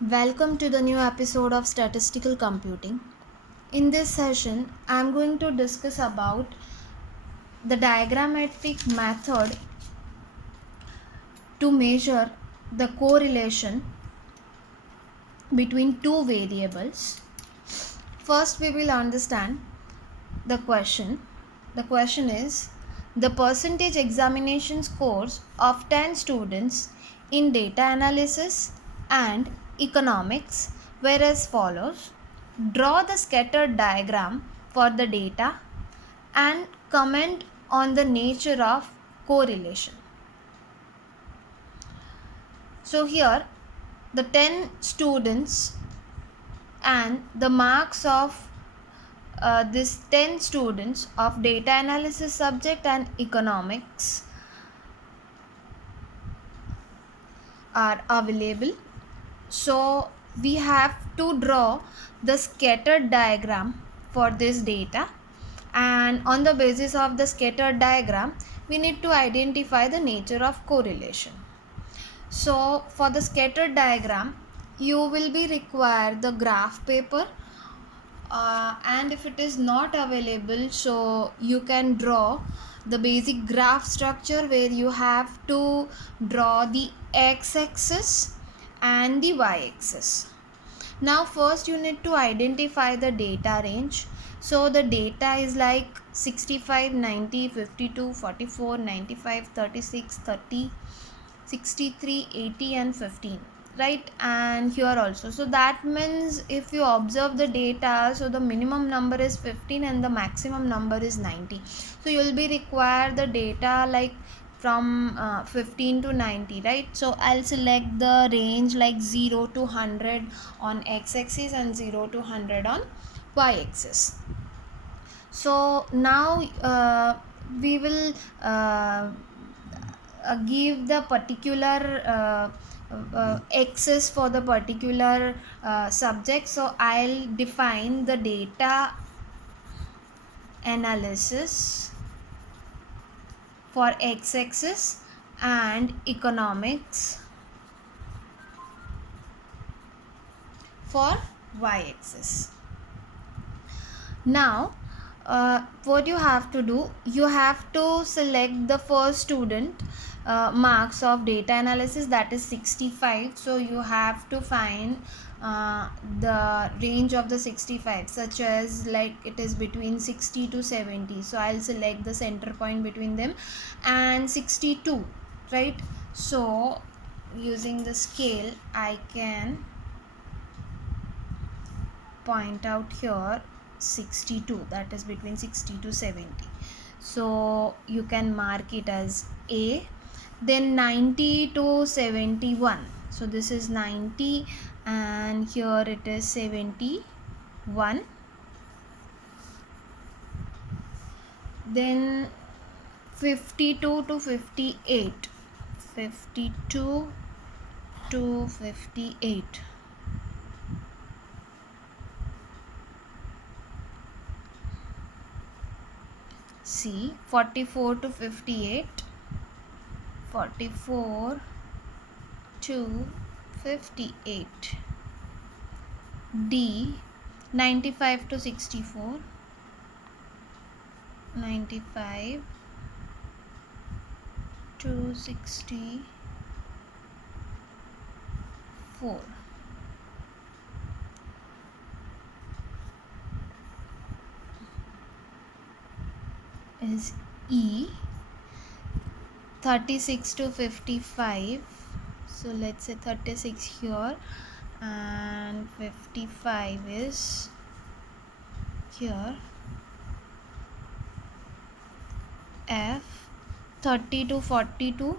Welcome to the new episode of Statistical Computing. In this session, I am going to discuss about the diagrammatic method to measure the correlation between two variables. First, we will understand the question. The question is the percentage examination scores of 10 students in data analysis and economics were as follows. Draw the scattered diagram for the data and comment on the nature of correlation. So here the 10 students and the marks of this 10 students of data analysis subject and economics are available. So we have to draw the scattered diagram for this data, and on the basis of the scattered diagram we need to identify the nature of correlation. So for the scattered diagram you will be required the graph paper, and if it is not available, so you can draw the basic graph structure where you have to draw the x-axis and the y-axis. Now first you need to identify the data range. So the data is like 65, 90, 52, 44, 95, 36, 30, 63, 80 and 15, right? And here also, so that means if you observe the data, so the minimum number is 15 and the maximum number is 90. So you will be required the data like from 15 to 90, right? So I'll select the range like 0 to 100 on x-axis and 0 to 100 on y-axis. So now we will give the particular axis for the particular subject. So I'll define the data analysis for x-axis and economics for y-axis. Now what you have to do, you have to select the first student marks of data analysis, that is 65. So you have to find the range of the 65, such as like it is between 60 to 70. So I'll select the center point between them and 62, right? So using the scale I can point out here 62, that is between 60 to 70. So you can mark it as A. Then 90 to 71, so this is 90 and here it is 71. Then 52 to 58, 52 to 58. C 44 to 58, 44 to 58. D 95 to 64, 95 to 64. Is E 36 to 55. So let's say 36 here and 55 is here. F 30 to 42.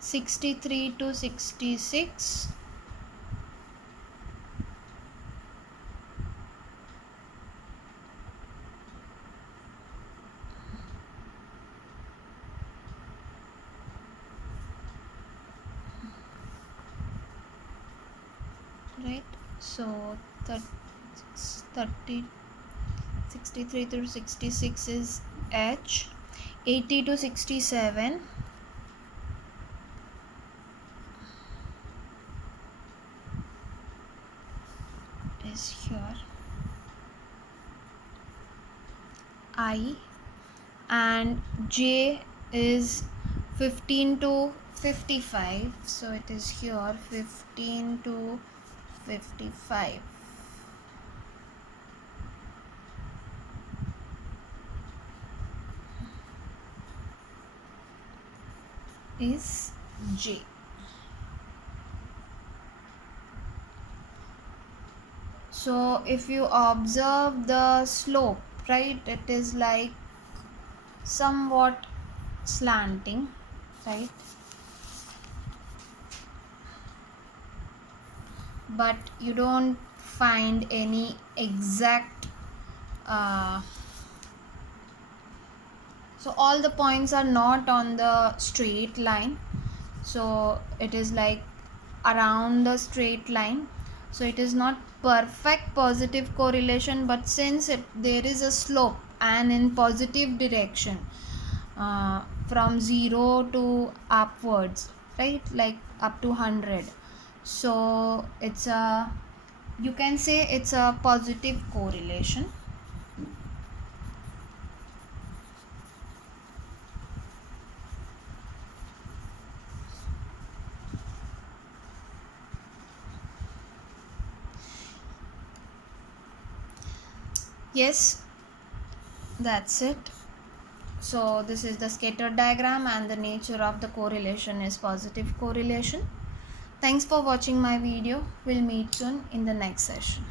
63 to 66. Right? So 30 63 to 66 is H. 80 to 67 is here I, and J is 15 to 55, so it is here 15 to 55 is J. So if you observe the slope, right, it is like somewhat slanting, right, but you don't find any exact so all the points are not on the straight line, so it is like around the straight line, so it is not perfect positive correlation, but since there is a slope and in positive direction from 0 to upwards, right, like up to 100, so it's a, you can say it's a positive correlation. Yes, that's it. So this is the scatter diagram, and the nature of the correlation is positive correlation. Thanks for watching my video. We'll meet soon in the next session.